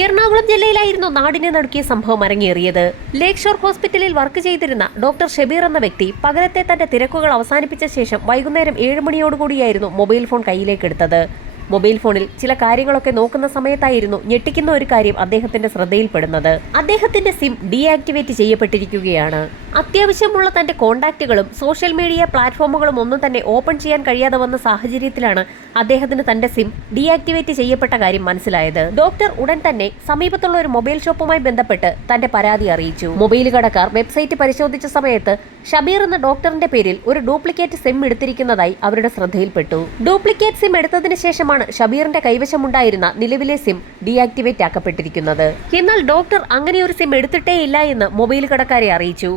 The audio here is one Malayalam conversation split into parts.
എറണാകുളം ജില്ലയിലായിരുന്നു നാടിനെ നടുക്കിയ സംഭവം അരങ്ങേറിയത്. ലേക്ക് ഷോർ ഹോസ്പിറ്റലിൽ വർക്ക് ചെയ്തിരുന്ന ഡോക്ടർ ഷബീർ എന്ന വ്യക്തി പകലത്തെ തന്റെ തിരക്കുകൾ അവസാനിപ്പിച്ച ശേഷം വൈകുന്നേരം 7 മണിയോടുകൂടിയായിരുന്നു മൊബൈൽ ഫോൺ കയ്യിലേക്കെടുത്തത്. മൊബൈൽ ഫോണിൽ ചില കാര്യങ്ങളൊക്കെ നോക്കുന്ന സമയത്തായിരുന്നു ഞെട്ടിക്കുന്ന ഒരു കാര്യം അദ്ദേഹത്തിന്റെ ശ്രദ്ധയിൽപ്പെടുന്നത്. അദ്ദേഹത്തിന്റെ സിം ഡീആക്ടിവേറ്റ് ചെയ്യപ്പെട്ടിരിക്കുകയാണ്. അത്യാവശ്യമുള്ള തന്റെ കോണ്ടാക്റ്റുകളും സോഷ്യൽ മീഡിയ പ്ലാറ്റ്ഫോമുകളും ഒന്നും തന്നെ ഓപ്പൺ ചെയ്യാൻ കഴിയാതെ വന്ന സാഹചര്യത്തിലാണ് അദ്ദേഹത്തിന് തന്റെ സിം ഡീആക്ടിവേറ്റ് ചെയ്യപ്പെട്ട കാര്യം മനസ്സിലായത്. ഡോക്ടർ ഉടൻ തന്നെ സമീപത്തുള്ള ഒരു മൊബൈൽ ഷോപ്പുമായി ബന്ധപ്പെട്ട് തന്റെ പരാതി അറിയിച്ചു. മൊബൈൽ കടക്കാർ വെബ്സൈറ്റ് പരിശോധിച്ച സമയത്ത് ഷബീർ എന്ന ഡോക്ടറിന്റെ പേരിൽ ഒരു ഡ്യൂപ്ലിക്കേറ്റ് സിം എടുത്തിരിക്കുന്നതായി അവരുടെ ശ്രദ്ധയിൽപ്പെട്ടു. ഡ്യൂപ്ലിക്കേറ്റ് സിം എടുത്തതിന് ശേഷമാണ് ഷബീറിന്റെ കൈവശമുണ്ടായിരുന്ന നിലവിലെ സിം ഡീആക്ടിവേറ്റ് ആക്കപ്പെട്ടിരിക്കുന്നത്. എന്നാൽ ഡോക്ടർ അങ്ങനെ ഒരു സിം എടുത്തിട്ടേയില്ല എന്ന് മൊബൈൽ കടക്കാരെ അറിയിച്ചു.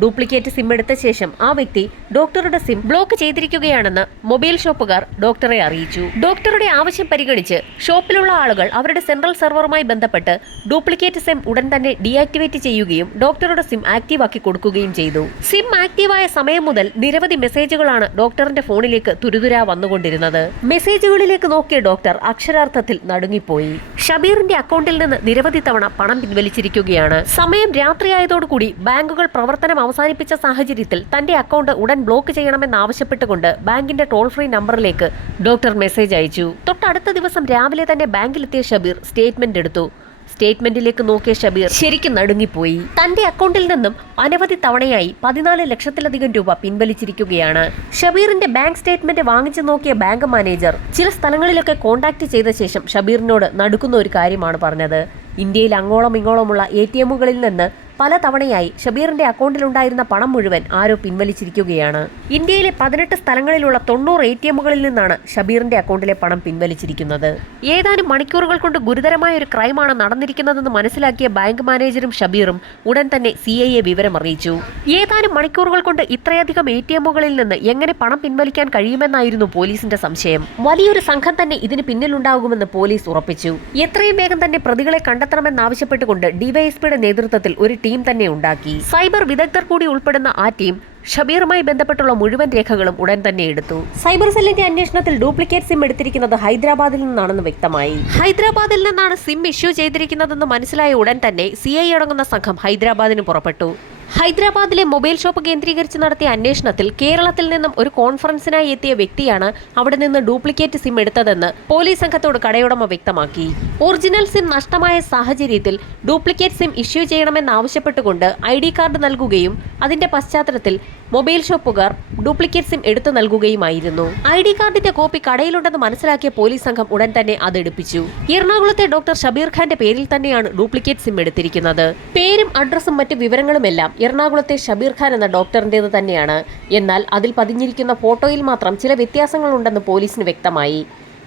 ഡ്യൂപ്ലിക്കേറ്റ് സിം എടുത്ത ശേഷം ആ വ്യക്തി ഡോക്ടറുടെ സിം ബ്ലോക്ക് ചെയ്തിരിക്കുകയാണെന്ന് മൊബൈൽ ഷോപ്പുകാർ ഡോക്ടറെ അറിയിച്ചു. ഡോക്ടറുടെ ആവശ്യം പരിഗണിച്ച് ഷോപ്പിലുള്ള ആളുകൾ അവരുടെ സെൻട്രൽ സെർവറുമായി ബന്ധപ്പെട്ട് ഡ്യൂപ്ലിക്കേറ്റ് സിം ഉടൻ തന്നെ ഡീആക്ടിവേറ്റ് ചെയ്യുകയും ഡോക്ടറുടെ സിം ആക്റ്റീവ് ആക്കി കൊടുക്കുകയും ചെയ്തു. സിം ആക്റ്റീവായ സമയം മുതൽ നിരവധി മെസ്സേജുകളാണ് ഡോക്ടറിന്റെ ഫോണിലേക്ക് തുരുതുരാ വന്നുകൊണ്ടിരുന്നത്. മെസ്സേജുകളിലേക്ക് നോക്കിയ ഡോക്ടർ അക്ഷരാർത്ഥത്തിൽ നടുങ്ങിപ്പോയി. ഷബീറിന്റെ അക്കൗണ്ടിൽ നിന്ന് നിരവധി തവണ പണം പിൻവലിച്ചിരിക്കുകയാണ്. സമയം രാത്രിയായതോടുകൂടി ബാങ്കുകൾ പ്രവർത്തനം അവസാനിപ്പിച്ച സാഹചര്യത്തിൽ തന്റെ അക്കൗണ്ട് ഉടൻ ബ്ലോക്ക് ചെയ്യണമെന്നാവശ്യപ്പെട്ടുകൊണ്ട് ബാങ്കിന്റെ ടോൾ ഫ്രീ നമ്പറിലേക്ക് ഡോക്ടർ മെസ്സേജ് അയച്ചു. തൊട്ടടുത്ത ദിവസം രാവിലെ തന്നെ ബാങ്കിലെത്തിയ ഷബീർ സ്റ്റേറ്റ്മെന്റ് എടുത്തു. സ്റ്റേറ്റ്മെന്റിലേക്ക് നോക്കിയ ഷബീർ ശരിക്കും നടുങ്ങിപ്പോയി. തന്റെ അക്കൗണ്ടിൽ നിന്നും അനവധി തവണയായി 14 ലക്ഷത്തിലധികം രൂപ പിൻവലിച്ചിരിക്കുകയാണ്. ഷബീറിന്റെ ബാങ്ക് സ്റ്റേറ്റ്മെന്റ് വാങ്ങിച്ചു നോക്കിയ ബാങ്ക് മാനേജർ ചില സ്ഥലങ്ങളിലൊക്കെ കോൺടാക്ട് ചെയ്ത ശേഷം ഷബീറിനോട് നടുക്കുന്ന ഒരു കാര്യമാണ് പറഞ്ഞത്. ഇന്ത്യയിൽ അങ്ങോളം ഇങ്ങോളമുള്ള ATMകളിൽ നിന്ന് പല തവണയായി ഷബീറിന്റെ അക്കൗണ്ടിലുണ്ടായിരുന്ന പണം മുഴുവൻ ആരോ പിൻവലിച്ചിരിക്കുകയാണ്. ഇന്ത്യയിലെ 18 സ്ഥലങ്ങളിലുള്ള 90 ATMകളിൽ നിന്നാണ് ഷബീറിന്റെ അക്കൗണ്ടിലെ പണം പിൻവലിച്ചിരിക്കുന്നത്. ഏതാനും മണിക്കൂറുകൾ കൊണ്ട് ഗുരുതരമായ ഒരു ക്രൈമാണ് നടന്നിരിക്കുന്നതെന്ന് മനസ്സിലാക്കിയ ബാങ്ക് മാനേജറും ഷബീറും ഉടൻ തന്നെ CIയെ വിവരം അറിയിച്ചു. ഏതാനും മണിക്കൂറുകൾ കൊണ്ട് ഇത്രയധികം ATMകളിൽ നിന്ന് എങ്ങനെ പണം പിൻവലിക്കാൻ കഴിയുമെന്നായിരുന്നു പോലീസിന്റെ സംശയം. വലിയൊരു സംഘം തന്നെ ഇതിന് പിന്നിലുണ്ടാകുമെന്ന് പോലീസ് ഉറപ്പിച്ചു. എത്രയും വേഗം തന്നെ പ്രതികളെ കണ്ടെത്തണമെന്നാവശ്യപ്പെട്ടുകൊണ്ട് ഡിവൈഎസ്പിയുടെ നേതൃത്വത്തിൽ ഒരു ടീം തന്നെ ഉണ്ടാക്കി. സൈബർ വിദഗ്ധർ കൂടി ഉൾപ്പെടുന്ന ആ ടീം ഷബീറുമായി ബന്ധപ്പെട്ടുള്ള മുഴുവൻ രേഖകളും ഉടൻ തന്നെ എടുത്തു. സൈബർ സെല്ലിന്റെ അന്വേഷണത്തിൽ ഡ്യൂപ്ലിക്കേറ്റ് സിം എടുത്തിരിക്കുന്നത് ഹൈദരാബാദിൽ നിന്നാണെന്ന് വ്യക്തമായി. ഹൈദരാബാദിൽ നിന്നാണ് സിം ഇഷ്യൂ ചെയ്തിരിക്കുന്നതെന്ന് മനസ്സിലായ ഉടൻ തന്നെ CI അടങ്ങുന്ന സംഘം ഹൈദരാബാദിന് പുറപ്പെട്ടു. ഹൈദരാബാദിലെ മൊബൈൽ ഷോപ്പ് കേന്ദ്രീകരിച്ച് നടത്തിയ അന്വേഷണത്തിൽ കേരളത്തിൽ നിന്നും ഒരു കോൺഫറൻസിനായി എത്തിയ വ്യക്തിയാണ് അവിടെ നിന്ന് ഡ്യൂപ്ലിക്കേറ്റ് സിം എടുത്തതെന്ന് പോലീസ് സംഘത്തോട് കടയുടമ വ്യക്തമാക്കി. ഒറിജിനൽ സിം നഷ്ടമായ സാഹചര്യത്തിൽ ഡ്യൂപ്ലിക്കേറ്റ് സിം ഇഷ്യൂ ചെയ്യണമെന്നാവശ്യപ്പെട്ടുകൊണ്ട് ID കാർഡ് നൽകുകയും അതിന്റെ പശ്ചാത്തലത്തിൽ മൊബൈൽ ഷോപ്പുകാർ ഡ്യൂപ്ലിക്കേറ്റ് സിം എടുത്തു നൽകുകയുമായിരുന്നു. ID കാർഡിന്റെ കോപ്പി കടയിലുണ്ടെന്ന് മനസ്സിലാക്കിയ പോലീസ് സംഘം ഉടൻ തന്നെ അത് എടുപ്പിച്ചു. എറണാകുളത്തെ ഡോക്ടർ ഷബീർ ഖാന്റെ പേരിൽ തന്നെയാണ് ഡ്യൂപ്ലിക്കേറ്റ് സിം എടുത്തിരിക്കുന്നത്. പേരും അഡ്രസ്സും മറ്റ് വിവരങ്ങളുമെല്ലാം എറണാകുളത്തെ ഷബീർ ഖാൻ എന്ന ഡോക്ടറിന്റേത് തന്നെയാണ്. എന്നാൽ അതിൽ പതിഞ്ഞിരിക്കുന്ന ഫോട്ടോയിൽ മാത്രം ചില വ്യത്യാസങ്ങളുണ്ടെന്ന് പോലീസിന് വ്യക്തമായി.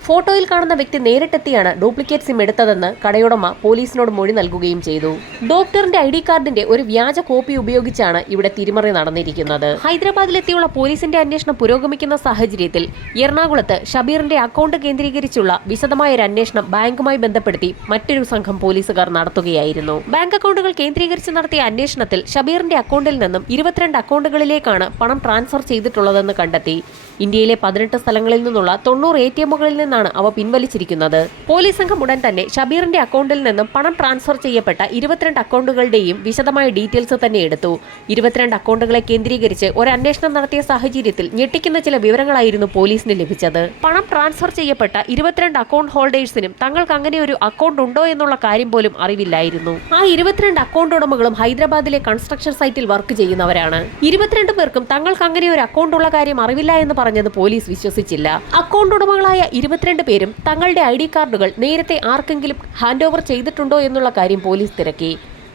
ഫോട്ടോയിൽ കാണുന്ന വ്യക്തി നേരിട്ടെത്തിയാണ് ഡ്യൂപ്ലിക്കേറ്റ് സിം എടുത്തതെന്ന് കടയുടമ പോലീസിനോട് മൊഴി നൽകുകയും ചെയ്തു. ഡോക്ടറിന്റെ ID കാർഡിന്റെ ഒരു വ്യാജ കോപ്പി ഉപയോഗിച്ചാണ് ഇവിടെ തിരിമറി നടന്നിരിക്കുന്നത്. ഹൈദരാബാദിലെത്തിയുള്ള പോലീസിന്റെ അന്വേഷണം പുരോഗമിക്കുന്ന സാഹചര്യത്തിൽ എറണാകുളത്ത് ഷബീറിന്റെ അക്കൗണ്ട് കേന്ദ്രീകരിച്ചുള്ള വിശദമായ ഒരു അന്വേഷണം ബാങ്കുമായി ബന്ധപ്പെടുത്തി മറ്റൊരു സംഘം പോലീസുകാർ നടത്തുകയായിരുന്നു. ബാങ്ക് അക്കൗണ്ടുകൾ കേന്ദ്രീകരിച്ച് നടത്തിയ അന്വേഷണത്തിൽ ഷബീറിന്റെ അക്കൗണ്ടിൽ നിന്നും 22 അക്കൗണ്ടുകളിലേക്കാണ് പണം ട്രാൻസ്ഫർ ചെയ്തിട്ടുള്ളതെന്ന് കണ്ടെത്തി. ഇന്ത്യയിലെ 18 സ്ഥലങ്ങളിൽ നിന്നുള്ള 90 ATMകളിൽ നിന്നാണ് അവ പിൻവലിച്ചിരിക്കുന്നത്. പോലീസ് സംഘം ഉടൻ തന്നെ ഷബീറിന്റെ അക്കൗണ്ടിൽ നിന്നും പണം ട്രാൻസ്ഫർ ചെയ്യപ്പെട്ട 22 അക്കൗണ്ടുകളുടെയും വിശദമായ ഡീറ്റെയിൽസ് തന്നെ എടുത്തു. 22 അക്കൗണ്ടുകളെ കേന്ദ്രീകരിച്ച് ഒരു അന്വേഷണം നടത്തിയ സാഹചര്യത്തിൽ ഞെട്ടിക്കുന്ന ചില വിവരങ്ങളായിരുന്നു പോലീസിന് ലഭിച്ചത്. പണം ട്രാൻസ്ഫർ ചെയ്യപ്പെട്ട 22 അക്കൗണ്ട് ഹോൾഡേഴ്സിനും തങ്ങൾക്ക് അങ്ങനെ ഒരു അക്കൗണ്ട് ഉണ്ടോ എന്നുള്ള കാര്യം പോലും അറിവില്ലായിരുന്നു. ആ 22 അക്കൗണ്ട് ഉടമകളും ഹൈദരാബാദിലെ കൺസ്ട്രക്ഷൻ സൈറ്റിൽ വർക്ക് ചെയ്യുന്നവരാണ്. 22 പേർക്കും തങ്ങൾക്ക് അങ്ങനെ ഒരു അക്കൗണ്ട് ഉള്ള കാര്യം അറിവില്ല എന്ന് പറഞ്ഞത് പോലീസ് വിശ്വസിച്ചില്ല. അക്കൗണ്ട് ഉടമകളായ 22 പേരും തങ്ങളുടെ ID കാർഡുകൾ നേരത്തെ ആർക്കെങ്കിലും ഹാൻഡ് ഓവർ ചെയ്തിട്ടുണ്ടോ എന്നുള്ള കാര്യം പോലീസ് തിരക്കി.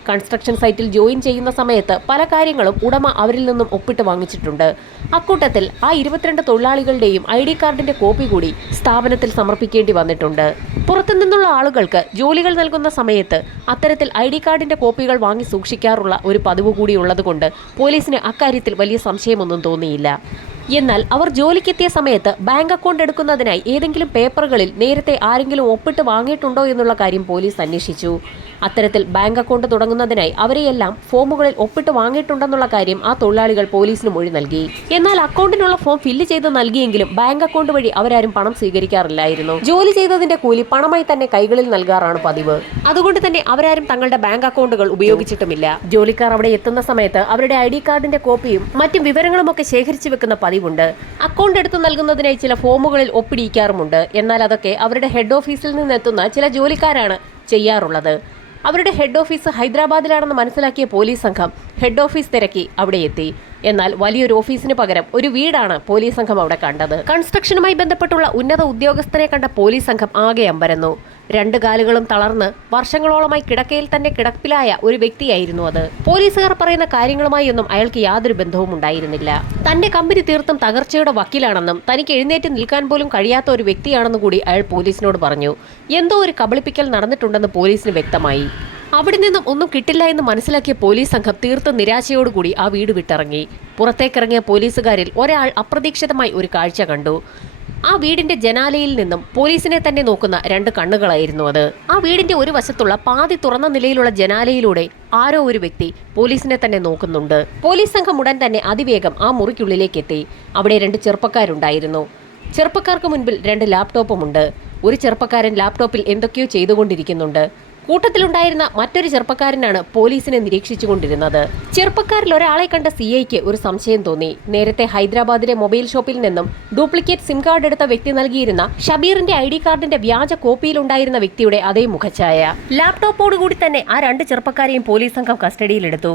കൺസ്ട്രക്ഷൻ സൈറ്റിൽ ജോയിൻ ചെയ്യുന്ന സമയത്ത് പല കാര്യങ്ങളും ഉടമ അവരിൽ നിന്നും ഒപ്പിട്ട് വാങ്ങിച്ചിട്ടുണ്ട്. അക്കൂട്ടത്തിൽ ആ 22 തൊഴിലാളികളുടെയും ID കാർഡിന്റെ കോപ്പി കൂടി സ്ഥാപനത്തിൽ സമർപ്പിക്കേണ്ടി വന്നിട്ടുണ്ട്. പുറത്തുനിന്നുള്ള ആളുകൾക്ക് ജോലികൾ നൽകുന്ന സമയത്ത് അത്തരത്തിൽ ID കാർഡിന്റെ കോപ്പികൾ വാങ്ങി സൂക്ഷിക്കാറുള്ള ഒരു പതിവ് കൂടി ഉള്ളതുകൊണ്ട് പോലീസിന് അക്കാര്യത്തിൽ വലിയ സംശയമൊന്നും തോന്നിയില്ല. എന്നാൽ അവർ ജോലിക്കെത്തിയ സമയത്ത് ബാങ്ക് അക്കൗണ്ട് എടുക്കുന്നതിനായി ഏതെങ്കിലും പേപ്പറുകളിൽ നേരത്തെ ആരെങ്കിലും ഒപ്പിട്ട് വാങ്ങിയിട്ടുണ്ടോ എന്നുള്ള കാര്യം പോലീസ് അന്വേഷിച്ചു. അത്തരത്തിൽ ബാങ്ക് അക്കൗണ്ട് തുടങ്ങുന്നതിനായി അവരെയെല്ലാം ഫോമുകളിൽ ഒപ്പിട്ട് വാങ്ങിയിട്ടുണ്ടെന്നുള്ള കാര്യം ആ തൊഴിലാളികൾ പോലീസിന് മൊഴി നൽകി. എന്നാൽ അക്കൗണ്ടിനുള്ള ഫോം ഫില്ല് ചെയ്ത് നൽകിയെങ്കിലും ബാങ്ക് അക്കൗണ്ട് വഴി അവരാരും പണം സ്വീകരിക്കാറില്ലായിരുന്നു. ജോലി ചെയ്തതിന്റെ കൂലി പണമായി തന്നെ കൈകളിൽ നൽകാറാണ് പതിവ്. അതുകൊണ്ട് തന്നെ അവരാരും തങ്ങളുടെ ബാങ്ക് അക്കൗണ്ടുകൾ ഉപയോഗിച്ചിട്ടുമില്ല. ജോലിക്കാർ അവിടെ എത്തുന്ന സമയത്ത് അവരുടെ ID കാർഡിന്റെ കോപ്പിയും മറ്റും വിവരങ്ങളുമൊക്കെ ശേഖരിച്ചു വെക്കുന്ന പതിവുണ്ട്. അക്കൗണ്ട് എടുത്തു നൽകുന്നതിനായി ചില ഫോമുകളിൽ ഒപ്പിടിയിക്കാറുമുണ്ട്. എന്നാൽ അതൊക്കെ അവരുടെ ഹെഡ് ഓഫീസിൽ നിന്നെത്തുന്ന ചില ജോലിക്കാരാണ് ചെയ്യാറുള്ളത്. അവരുടെ ഹെഡ് ഓഫീസ് ഹൈദരാബാദിലാണെന്ന് മനസ്സിലാക്കിയ പോലീസ് സംഘം ഹെഡ് ഓഫീസ് തിരക്കി അവിടെ എത്തി. എന്നാൽ വലിയൊരു ഓഫീസിന് പകരം ഒരു വീടാണ് പോലീസ് സംഘം അവിടെ കണ്ടത്. കൺസ്ട്രക്ഷനുമായി ബന്ധപ്പെട്ടുള്ള ഉന്നത ഉദ്യോഗസ്ഥനെ കണ്ട പോലീസ് സംഘം ആകെ അമ്പരന്നു. 2 കാലുകളും തളർന്ന് വർഷങ്ങളോളമായി കിടക്കയിൽ തന്നെ കിടപ്പിലായ ഒരു വ്യക്തിയായിരുന്നു അത്. പോലീസുകാർ പറയുന്ന കാര്യങ്ങളുമായി ഒന്നും അയാൾക്ക് യാതൊരു ബന്ധവും ഉണ്ടായിരുന്നില്ല. തന്റെ കമ്പനി തീർത്തും തകർച്ചയുടെ വക്കീലാണെന്നും തനിക്ക് എഴുന്നേറ്റ് നിൽക്കാൻ പോലും കഴിയാത്ത ഒരു വ്യക്തിയാണെന്നും കൂടി അയാൾ പോലീസിനോട് പറഞ്ഞു. എന്തോ ഒരു കബളിപ്പിക്കൽ നടന്നിട്ടുണ്ടെന്ന് പോലീസിന് വ്യക്തമായി. അവിടെ നിന്നും ഒന്നും കിട്ടില്ല എന്ന് മനസ്സിലാക്കിയ പോലീസ് സംഘം തീർത്തും നിരാശയോടുകൂടി ആ വീട് വിട്ടിറങ്ങി. പുറത്തേക്കിറങ്ങിയ പോലീസുകാരിൽ ഒരാൾ അപ്രതീക്ഷിതമായി ഒരു കാഴ്ച കണ്ടു. ആ വീടിന്റെ ജനാലയിൽ നിന്നും പോലീസിനെ തന്നെ നോക്കുന്ന 2 കണ്ണുകളായിരുന്നു അത്. ആ വീടിന്റെ ഒരു വശത്തുള്ള പാതി തുറന്ന നിലയിലുള്ള ജനാലയിലൂടെ ആരോ ഒരു വ്യക്തി പോലീസിനെ തന്നെ നോക്കുന്നുണ്ട്. പോലീസ് സംഘം ഉടൻ തന്നെ അതിവേഗം ആ മുറിക്കുള്ളിലേക്ക് എത്തി. അവിടെ 2 ചെറുപ്പക്കാരുണ്ടായിരുന്നു. ചെറുപ്പക്കാർക്ക് മുൻപിൽ 2 ലാപ്ടോപ്പുമുണ്ട്. ഒരു ചെറുപ്പക്കാരൻ ലാപ്ടോപ്പിൽ എന്തൊക്കെയോ ചെയ്തുകൊണ്ടിരിക്കുന്നുണ്ട്. കൂട്ടത്തിലുണ്ടായിരുന്ന മറ്റൊരു ചെറുപ്പക്കാരനാണ് പോലീസിനെ നിരീക്ഷിച്ചുകൊണ്ടിരുന്നത്. ചെറുപ്പക്കാരിൽ ഒരാളെ കണ്ട CIക്ക് ഒരു സംശയം തോന്നി. നേരത്തെ ഹൈദരാബാദിലെ മൊബൈൽ ഷോപ്പിൽ നിന്നും ഡ്യൂപ്ലിക്കേറ്റ് സിം കാർഡ് എടുത്ത വ്യക്തി നൽകിയിരുന്ന ഷബീറിന്റെ ID കാർഡിന്റെ വ്യാജ കോപ്പിയിലുണ്ടായിരുന്ന വ്യക്തിയുടെ അതേ മുഖഛായ. ലാപ്ടോപ്പോടുകൂടി തന്നെ ആ 2 ചെറുപ്പക്കാരെയും പോലീസ് സംഘം കസ്റ്റഡിയിലെടുത്തു.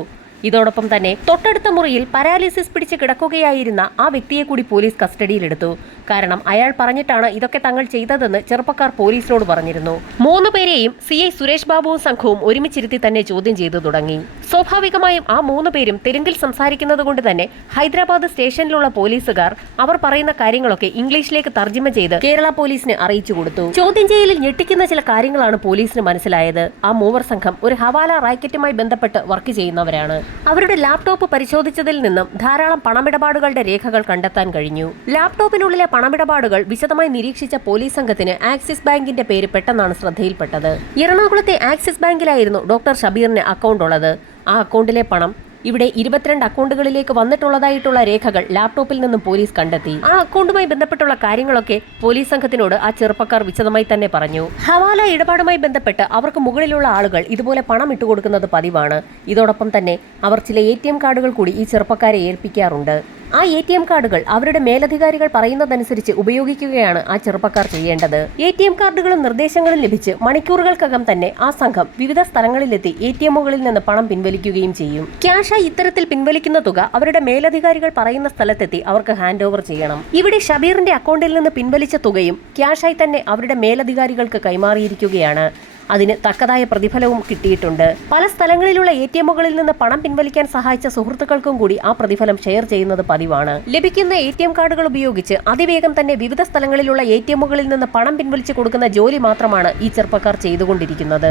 ഇതോടൊപ്പം തന്നെ തൊട്ടടുത്ത മുറിയിൽ പാരാലിസിസ് പിടിച്ച് കിടക്കുകയായിരുന്ന ആ വ്യക്തിയെ കൂടി പോലീസ് കസ്റ്റഡിയിലെടുത്തു. കാരണം അയാൾ പറഞ്ഞിട്ടാണ് ഇതൊക്കെ തങ്ങൾ ചെയ്തതെന്ന് ചെറുപ്പക്കാർ പോലീസിനോട് പറഞ്ഞിരുന്നു. 3 പേരെയും CI സുരേഷ് ബാബുവും സംഘവും ഒരുമിച്ചിരുത്തി തന്നെ ചോദ്യം ചെയ്തു തുടങ്ങി. സ്വാഭാവികമായും ആ 3 പേരും തെലുങ്കിൽ സംസാരിക്കുന്നത് കൊണ്ട് തന്നെ ഹൈദരാബാദ് സ്റ്റേഷനിലുള്ള പോലീസുകാർ അവർ പറയുന്ന കാര്യങ്ങളൊക്കെ ഇംഗ്ലീഷിലേക്ക് തർജ്ജമ ചെയ്ത് കേരള പോലീസിന് അറിയിച്ചു കൊടുത്തു. ചോദ്യം ചെയ്യലിൽ ഞെട്ടിക്കുന്ന ചില കാര്യങ്ങളാണ് പോലീസിന് മനസ്സിലായത്. ആ 3 സംഘം ഒരു ഹവാല റാക്കറ്റുമായി ബന്ധപ്പെട്ട് വർക്ക് ചെയ്യുന്നവരാണ്. അവരുടെ ലാപ്ടോപ്പ് പരിശോധിച്ചതിൽ നിന്നും ധാരാളം പണമിടപാടുകളുടെ രേഖകൾ കണ്ടെത്താൻ കഴിഞ്ഞു. ലാപ്ടോപ്പിനുള്ളിലെ പണമിടപാടുകൾ വിശദമായി നിരീക്ഷിച്ച പോലീസ് സംഘത്തിന് ആക്സിസ് ബാങ്കിന്റെ പേര് പെട്ടെന്നാണ് ശ്രദ്ധയിൽപ്പെട്ടത്. എറണാകുളത്തെ ആക്സിസ് ബാങ്കിലായിരുന്നു ഡോക്ടർ ഷബീറിന് അക്കൗണ്ട് ഉള്ളത്. ആ അക്കൗണ്ടിലെ പണം ഇവിടെ 22 അക്കൗണ്ടുകളിലേക്ക് വന്നിട്ടുള്ളതായിട്ടുള്ള രേഖകൾ ലാപ്ടോപ്പിൽ നിന്നും പോലീസ് കണ്ടെത്തി. ആ അക്കൗണ്ടുമായി ബന്ധപ്പെട്ടുള്ള കാര്യങ്ങളൊക്കെ പോലീസ് സംഘത്തിനോട് ആ ചെറുപ്പക്കാർ വിശദമായി തന്നെ പറഞ്ഞു. ഹവാല ഇടപാടുമായി ബന്ധപ്പെട്ട് അവർക്ക് മുകളിലുള്ള ആളുകൾ ഇതുപോലെ പണം ഇട്ടുകൊടുക്കുന്നത് പതിവാണ്. ഇതോടൊപ്പം തന്നെ അവർ ചില ATM കാർഡുകൾ കൂടി ഈ ചെറുപ്പക്കാരെ ഏൽപ്പിക്കാറുണ്ട്. ആ ATM കാർഡുകൾ അവരുടെ മേലധികാരികൾ പറയുന്നതനുസരിച്ച് ഉപയോഗിക്കുകയാണ് ആ ചെറുപ്പക്കാർ ചെയ്യേണ്ടത്. ATM കാർഡുകളും നിർദ്ദേശങ്ങളും ലഭിച്ച് മണിക്കൂറുകൾക്കകം തന്നെ ആ സംഘം വിവിധ സ്ഥലങ്ങളിലെത്തി ATMകളിൽ നിന്ന് പണം പിൻവലിക്കുകയും ചെയ്യും. ക്യാഷായി ഇത്തരത്തിൽ പിൻവലിക്കുന്ന തുക അവരുടെ മേലധികാരികൾ പറയുന്ന സ്ഥലത്തെത്തി അവർക്ക് ഹാൻഡ് ഓവർ ചെയ്യണം. ഇവിടെ ഷബീറിന്റെ അക്കൗണ്ടിൽ നിന്ന് പിൻവലിച്ച തുകയും ക്യാഷായി തന്നെ അവരുടെ മേലധികാരികൾക്ക് കൈമാറിയിരിക്കുകയാണ്. അതിന് തക്കതായ പ്രതിഫലവും കിട്ടിയിട്ടുണ്ട്. പല സ്ഥലങ്ങളിലുള്ള ATMകളിൽ നിന്ന് പണം പിൻവലിക്കാൻ സഹായിച്ച സുഹൃത്തുക്കൾക്കും കൂടി ആ പ്രതിഫലം ഷെയർ ചെയ്യുന്നത് പതിവാണ്. ലഭിക്കുന്ന ATM കാർഡുകൾ ഉപയോഗിച്ച് അതിവേഗം തന്നെ വിവിധ സ്ഥലങ്ങളിലുള്ള ATMകളിൽ നിന്ന് പണം പിൻവലിച്ചു കൊടുക്കുന്ന ജോലി മാത്രമാണ് ഈ ചെറുപ്പക്കാർ ചെയ്തുകൊണ്ടിരിക്കുന്നത്.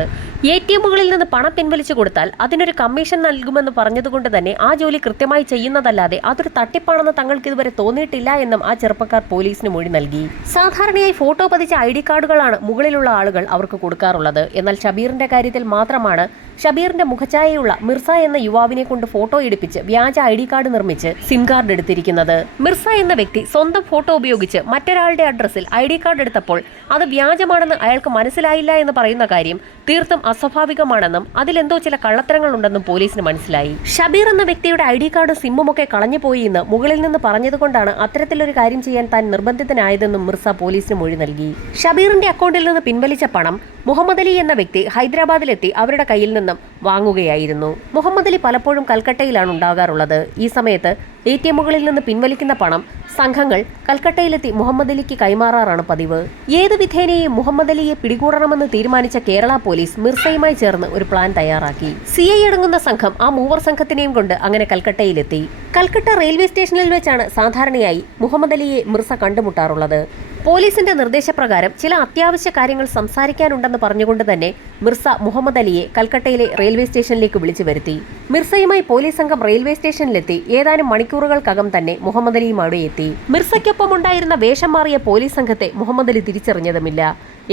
ATMകളിൽ നിന്ന് പണം പിൻവലിച്ചു കൊടുത്താൽ അതിനൊരു കമ്മീഷൻ നൽകുമെന്ന് പറഞ്ഞതുകൊണ്ട് തന്നെ ആ ജോലി കൃത്യമായി ചെയ്യുന്നതല്ലാതെ അതൊരു തട്ടിപ്പാണെന്ന് തങ്ങൾക്ക് ഇതുവരെ തോന്നിയിട്ടില്ല എന്നും ആ ചെറുപ്പക്കാർ പോലീസിന് മൊഴി നൽകി. സാധാരണയായി ഫോട്ടോ പതിച്ച ID കാർഡുകളാണ് മുകളിലുള്ള ആളുകൾ അവർക്ക് കൊടുക്കാറുള്ളത്. എന്നാൽ ഷബീറിന്റെ കാര്യത്തിൽ മാത്രമാണ് ഷബീറിന്റെ മുഖഛായയുള്ള മിർസ എന്ന യുവാവിനെ കൊണ്ട് ഫോട്ടോ എടുപ്പിച്ച് വ്യാജ ID കാർഡ് നിർമ്മിച്ച് സിം കാർഡ് എടുത്തിരിക്കുന്നത്. മിർസ എന്ന വ്യക്തി സ്വന്തം ഫോട്ടോ ഉപയോഗിച്ച് മറ്റൊരാളുടെ അഡ്രസ്സിൽ ID കാർഡ് എടുത്തപ്പോൾ അത് വ്യാജമാണെന്ന് അയാൾക്ക് മനസ്സിലായില്ല എന്ന് പറയുന്ന കാര്യം തീർത്തും അസ്വാഭാവികമാണെന്നും അതിലെന്തോ ചില കള്ളത്തരങ്ങൾ ഉണ്ടെന്നും പോലീസിന് മനസ്സിലായി. ഷബീർ എന്ന വ്യക്തിയുടെ ID കാർഡും സിമ്മും ഒക്കെ കളഞ്ഞുപോയി എന്ന് മുകളിൽ നിന്ന് പറഞ്ഞതുകൊണ്ടാണ് അത്തരത്തിലൊരു കാര്യം ചെയ്യാൻ താൻ നിർബന്ധിതനായതെന്നും മിർസ പോലീസിന് മൊഴി നൽകി. ഷബീറിന്റെ അക്കൗണ്ടിൽ നിന്ന് പിൻവലിച്ച പണം മുഹമ്മദ് അലി എന്ന വ്യക്തി ഹൈദരാബാദിലെത്തി അവരുടെ കയ്യിൽ നിന്നും വാങ്ങുകയായിരുന്നു. മുഹമ്മദ് അലി പലപ്പോഴും കൽക്കട്ടയിലാണ് ഉണ്ടാകാറുള്ളത്. ഈ സമയത്ത് ATMകളിൽ നിന്ന് പിൻവലിക്കുന്ന പണം സംഘങ്ങൾ കൽക്കട്ടയിലെത്തി മുഹമ്മദ് അലിക്ക് കൈമാറാറാണ് പതിവ്. ഏതു വിധേനയും മുഹമ്മദ് അലിയെ പിടികൂടണമെന്ന് തീരുമാനിച്ച കേരള പോലീസ് മിർസയുമായി ചേർന്ന് ഒരു പ്ലാൻ തയ്യാറാക്കി. CI അടങ്ങുന്ന സംഘം ആ 3 സംഘത്തിനെയും കൊണ്ട് അങ്ങനെ കൽക്കട്ടയിലെത്തി. കൽക്കട്ട റെയിൽവേ സ്റ്റേഷനിൽ വെച്ചാണ് സാധാരണയായി മുഹമ്മദ് അലിയെ മിർസ കണ്ടുമുട്ടാറുള്ളത്. പോലീസിന്റെ നിർദ്ദേശപ്രകാരം ചില അത്യാവശ്യ കാര്യങ്ങൾ സംസാരിക്കാനുണ്ടെന്ന് പറഞ്ഞുകൊണ്ട് തന്നെ മിർസ മുഹമ്മദ് അലിയെ കൽക്കട്ടയിലെ റെയിൽവേ റെയിൽവേ സ്റ്റേഷനിലേക്ക് വിളിച്ചു വരുത്തി. മിർസയുമായി പോലീസ് സംഘം റെയിൽവേ സ്റ്റേഷനിലെത്തി ഏതാനും മണിക്കൂറുകൾക്കകം തന്നെ മുഹമ്മദ് അലിയും അവിടെ എത്തി. മിർസയ്ക്കൊപ്പം ഉണ്ടായിരുന്ന വേഷം മാറിയ പോലീസ് സംഘത്തെ മുഹമ്മദ് അലി തിരിച്ചറിഞ്ഞതുമില്ല.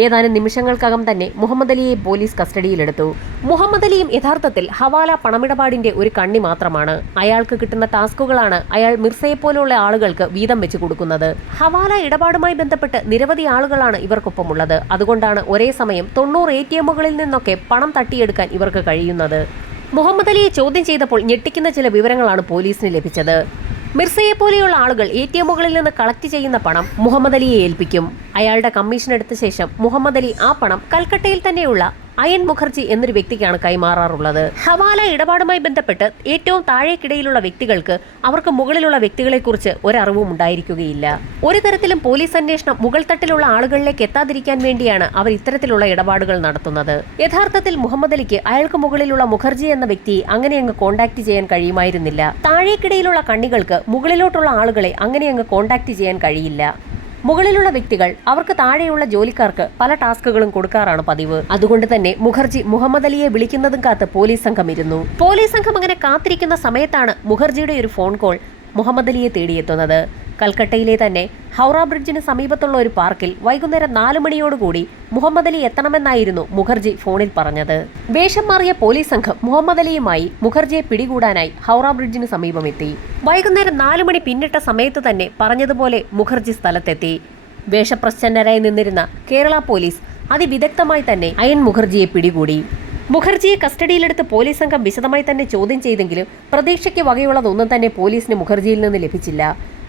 ഏതാനും നിമിഷങ്ങൾക്കകം തന്നെ മുഹമ്മദ് അലിയെ പോലീസ് കസ്റ്റഡിയിലെടുത്തു. മുഹമ്മദ് അലിയും യഥാർത്ഥത്തിൽ ഹവാല പണമിടപാടിന്റെ ഒരു കണ്ണി മാത്രമാണ്. അയാൾക്ക് കിട്ടുന്ന ടാസ്കുകളാണ് അയാൾ മിർസയെപ്പോലുള്ള ആളുകൾക്ക് വീതം വെച്ച് കൊടുക്കുന്നത്. ഹവാല ഇടപാടുമായി ബന്ധപ്പെട്ട് നിരവധി ആളുകളാണ് ഇവർക്കൊപ്പമുള്ളത്. അതുകൊണ്ടാണ് ഒരേ സമയം 90 ATMകളിൽ നിന്നൊക്കെ പണം തട്ടിയെടുക്കാൻ ഇവർക്ക് കഴിയുന്നത്. മുഹമ്മദ് അലിയെ ചോദ്യം ചെയ്തപ്പോൾ ഞെട്ടിക്കുന്ന ചില വിവരങ്ങളാണ് പോലീസിന് ലഭിച്ചത്. മിർസയെ പോലെയുള്ള ആളുകൾ ATMകളിൽ നിന്ന് കളക്ട് ചെയ്യുന്ന പണം മുഹമ്മദ് അലിയെ ഏൽപ്പിക്കും. അയാളുടെ കമ്മീഷൻ എടുത്ത ശേഷം മുഹമ്മദ് അലി ആ പണം കൽക്കട്ടയിൽ തന്നെയുള്ള അയൻ മുഖർജി എന്നൊരു വ്യക്തിക്കാണ് കൈമാറാറുള്ളത്. ഹവാല ഇടപാടുമായി ബന്ധപ്പെട്ട് ഏറ്റവും താഴേക്കിടയിലുള്ള വ്യക്തികൾക്ക് അവർക്ക് മുകളിലുള്ള വ്യക്തികളെക്കുറിച്ച് ഒരറിവും ഉണ്ടായിരിക്കുകയില്ല. ഒരു തരത്തിലും പോലീസ് അന്വേഷണം മുകൾ തട്ടിലുള്ള ആളുകളിലേക്ക് എത്താതിരിക്കാൻ വേണ്ടിയാണ് അവർ ഇത്തരത്തിലുള്ള ഇടപാടുകൾ നടത്തുന്നത്. യഥാർത്ഥത്തിൽ മുഹമ്മദ് അലിക്ക് അയാൾക്ക് മുകളിലുള്ള മുഖർജി എന്ന വ്യക്തിയെ അങ്ങനെ അങ്ങ് കോണ്ടാക്ട് ചെയ്യാൻ കഴിയുമായിരുന്നില്ല. താഴേക്കിടയിലുള്ള കണ്ണികൾക്ക് മുകളിലോട്ടുള്ള ആളുകളെ അങ്ങനെ അങ്ങ് കോണ്ടാക്ട് ചെയ്യാൻ കഴിയില്ല. മുകളിലുള്ള വ്യക്തികൾ അവർക്ക് താഴെയുള്ള ജോലിക്കാർക്ക് പല ടാസ്കുകളും കൊടുക്കാറാണ് പതിവ്. അതുകൊണ്ട് തന്നെ മുഖർജി മുഹമ്മദ് അലിയെ വിളിക്കുന്നതും കാത്ത് പോലീസ് സംഘം ഇരുന്നു. പോലീസ് സംഘം അങ്ങനെ കാത്തിരിക്കുന്ന സമയത്താണ് മുഖർജിയുടെ ഒരു ഫോൺ കോൾ മുഹമ്മദ് അലിയെ തേടിയെത്തുന്നത്. കൽക്കട്ടയിലെ തന്നെ ഹൗറ ബ്രിഡ്ജിന് സമീപത്തുള്ള ഒരു പാർക്കിൽ വൈകുന്നേരം 4 മണിയോടുകൂടി മുഹമ്മദ് അലി എത്തണമെന്നായിരുന്നു മുഖർജി ഫോണിൽ പറഞ്ഞത്. വേഷം മാറിയ പോലീസ് സംഘം മുഹമ്മദ് അലിയുമായി മുഖർജിയെ പിടികൂടാനായി ഹൗറ ബ്രിഡ്ജിന് സമീപമെത്തി. വൈകുന്നേരം 4 മണി പിന്നിട്ട സമയത്ത് തന്നെ പറഞ്ഞതുപോലെ മുഖർജി സ്ഥലത്തെത്തി. വേഷപ്രച്ഛന്നരായി നിന്നിരുന്ന കേരള പോലീസ് അതിവിദഗ്ധമായി തന്നെ അയൻ മുഖർജിയെ പിടികൂടി. മുഖർജിയെ കസ്റ്റഡിയിലെടുത്ത് പോലീസ് സംഘം വിശദമായി തന്നെ ചോദ്യം ചെയ്തെങ്കിലും പ്രതീക്ഷയ്ക്ക് വകയുള്ളതൊന്നും തന്നെ പോലീസിന് മുഖർജിയിൽ നിന്ന് ലഭിച്ചില്ല.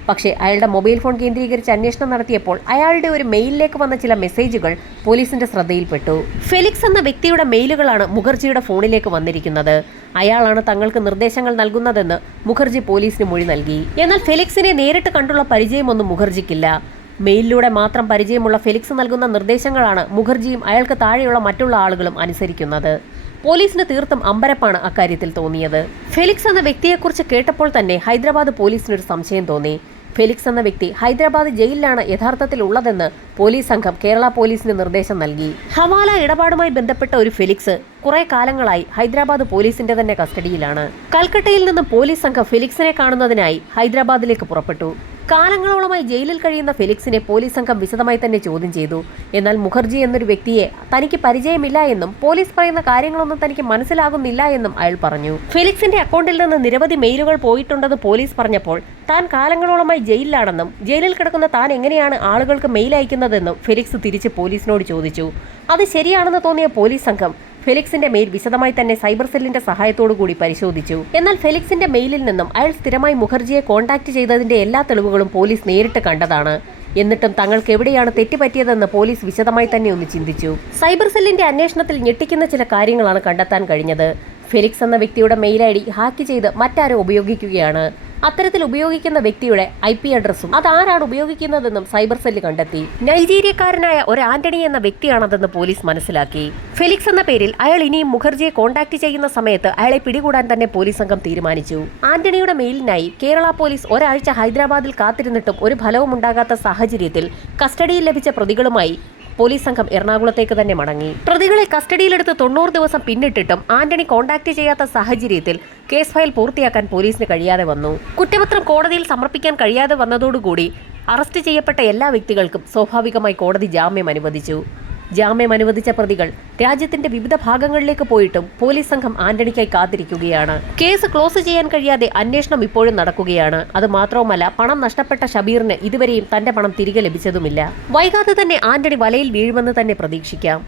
പക്ഷേ അയാളുടെ മൊബൈൽ ഫോൺ കേന്ദ്രീകരിച്ച് അന്വേഷണം നടത്തിയപ്പോൾ അയാളുടെ ഒരു മെയിലിലേക്ക് വന്ന ചില മെസ്സേജുകൾ പോലീസിന്റെ ശ്രദ്ധയിൽപ്പെട്ടു. ഫെലിക്സ് എന്ന വ്യക്തിയുടെ മെയിലുകളാണ് മുഖർജിയുടെ ഫോണിലേക്ക് വന്നിരിക്കുന്നത്. അയാളാണ് തങ്ങൾക്ക് നിർദ്ദേശങ്ങൾ നൽകുന്നതെന്ന് മുഖർജി പോലീസിന് മൊഴി നൽകി. എന്നാൽ ഫെലിക്സിനെ നേരിട്ട് കണ്ടുള്ള പരിചയമൊന്നും മുഖർജിക്കില്ല. മെയിലിലൂടെ മാത്രം പരിചയമുള്ള ഫെലിക്സ് നൽകുന്ന നിർദ്ദേശങ്ങളാണ് മുഖർജിയും അയാൾക്ക് താഴെയുള്ള മറ്റുള്ള ആളുകളും അനുസരിക്കുന്നത്. പോലീസിന് തീർത്തും അമ്പരപ്പാണ് അക്കാര്യത്തിൽ തോന്നിയത്. ഫെലിക്സ് എന്ന വ്യക്തിയെക്കുറിച്ച് കേട്ടപ്പോൾ തന്നെ ഹൈദരാബാദ് പോലീസിനൊരു സംശയം തോന്നി. ഫെലിക്സ് എന്ന വ്യക്തി ഹൈദരാബാദ് ജയിലിലാണ് യഥാർത്ഥത്തിൽ ഉള്ളതെന്ന് പോലീസ് സംഘം കേരള പോലീസിന് നിർദ്ദേശം നൽകി. ഹവാല ഇടപാടുമായി ബന്ധപ്പെട്ട ഒരു ഫെലിക്സ് കുറെ കാലങ്ങളായി ഹൈദരാബാദ് പോലീസിന്റെ തന്നെ കസ്റ്റഡിയിലാണ്. കൽക്കട്ടയിൽ നിന്നും പോലീസ് സംഘം ഫെലിക്സിനെ കാണുന്നതിനായി ഹൈദരാബാദിലേക്ക് പുറപ്പെട്ടു. കാലങ്ങളോളമായി ജയിലിൽ കഴിയുന്ന ഫെലിക്സിനെ പോലീസ് സംഘം വിശദമായി തന്നെ ചോദ്യം ചെയ്തു. എന്നാൽ മുഖർജി എന്നൊരു വ്യക്തിയെ തനിക്ക് പരിചയമില്ല എന്നും പോലീസ് പറയുന്ന കാര്യങ്ങളൊന്നും തനിക്ക് മനസ്സിലാകുന്നില്ല എന്നും അയാൾ പറഞ്ഞു. ഫെലിക്സിന്റെ അക്കൗണ്ടിൽ നിന്ന് നിരവധി മെയിലുകൾ പോയിട്ടുണ്ടെന്ന് പോലീസ് പറഞ്ഞപ്പോൾ താൻ കാലങ്ങളോളമായി ജയിലിലാണെന്നും ജയിലിൽ കിടക്കുന്ന താൻ എങ്ങനെയാണ് ആളുകൾക്ക് മെയിൽ അയക്കുന്നതെന്നും ഫെലിക്സ് തിരിച്ച് പോലീസിനോട് ചോദിച്ചു. അത് ശരിയാണെന്ന് തോന്നിയ പോലീസ് സംഘം ഫെലിക്സിന്റെ മെയിൽ വിശദമായി തന്നെ സൈബർ സെല്ലിന്റെ സഹായത്തോടു കൂടി പരിശോധിച്ചു. എന്നാൽ ഫെലിക്സിന്റെ മെയിലിൽ നിന്നും അയാൾ സ്ഥിരമായി മുഖർജിയെ കോൺടാക്ട് ചെയ്തതിന്റെ എല്ലാ തെളിവുകളും പോലീസ് നേരിട്ട് കണ്ടതാണ്. എന്നിട്ടും തങ്ങൾക്ക് എവിടെയാണ് തെറ്റുപറ്റിയതെന്ന് പോലീസ് വിശദമായി തന്നെ ഒന്ന് ചിന്തിച്ചു. സൈബർ സെല്ലിന്റെ അന്വേഷണത്തിൽ ഞെട്ടിക്കുന്ന ചില കാര്യങ്ങളാണ് കണ്ടെത്താൻ കഴിഞ്ഞത്. ഫെലിക്സ് എന്ന വ്യക്തിയുടെ മെയിൽ ID ഹാക്ക് ചെയ്ത് മറ്റാരോ ഉപയോഗിക്കുകയാണ്. അത്തരത്തിൽ ഉപയോഗിക്കുന്ന വ്യക്തിയുടെ IP അഡ്രസ്സും അതാരാണ് ഉപയോഗിക്കുന്നതെന്നും സൈബർ സെല്ല് കണ്ടെത്തി. നൈജീരിയക്കാരനായ ഒരു ആന്റണി എന്ന വ്യക്തിയാണതെന്ന് പോലീസ് മനസ്സിലാക്കി. ഫെലിക്സ് എന്ന പേരിൽ അയാൾ ഇനിയും മുഖർജിയെ കോൺടാക്ട് ചെയ്യുന്ന സമയത്ത് അയാളെ പിടികൂടാൻ തന്നെ പോലീസ് സംഘം തീരുമാനിച്ചു. ആന്റണിയുടെ മെയിലിനായി കേരള പോലീസ് ഒരാഴ്ച ഹൈദരാബാദിൽ കാത്തിരുന്നിട്ടും ഒരു ഫലവും ഉണ്ടാകാത്ത സാഹചര്യത്തിൽ കസ്റ്റഡിയിൽ ലഭിച്ച പ്രതികളുമായി പോലീസ് സംഘം എറണാകുളത്തേക്ക് തന്നെ മടങ്ങി. പ്രതികളെ കസ്റ്റഡിയിലെടുത്ത് 90 ദിവസം പിന്നിട്ടിട്ടും ആന്റണി കോൺടാക്ട് ചെയ്യാത്ത സാഹചര്യത്തിൽ കേസ് ഫയൽ പൂർത്തിയാക്കാൻ പോലീസിന് കഴിയാതെ വന്നു. കുറ്റപത്രം കോടതിയിൽ സമർപ്പിക്കാൻ കഴിയാതെ വന്നതോടുകൂടി അറസ്റ്റ് ചെയ്യപ്പെട്ട എല്ലാ വ്യക്തികൾക്കും സ്വാഭാവികമായി കോടതി ജാമ്യം അനുവദിച്ചു. ജാമ്യം അനുവദിച്ച പ്രതികൾ രാജ്യത്തിന്റെ വിവിധ ഭാഗങ്ങളിലേക്ക് പോയിട്ടും പോലീസ് സംഘം ആന്റണിക്കായി കാത്തിരിക്കുകയാണ്. കേസ് ക്ലോസ് ചെയ്യാൻ കഴിയാതെ അന്വേഷണം ഇപ്പോഴും നടക്കുകയാണ്. അത് മാത്രവുമല്ല, പണം നഷ്ടപ്പെട്ട ഷബീറിന് ഇതുവരെയും തന്റെ പണം തിരികെ ലഭിച്ചതുമില്ല. വൈകാതെ തന്നെ ആന്റണി വലയിൽ വീഴുമെന്ന് തന്നെ പ്രതീക്ഷിക്കാം.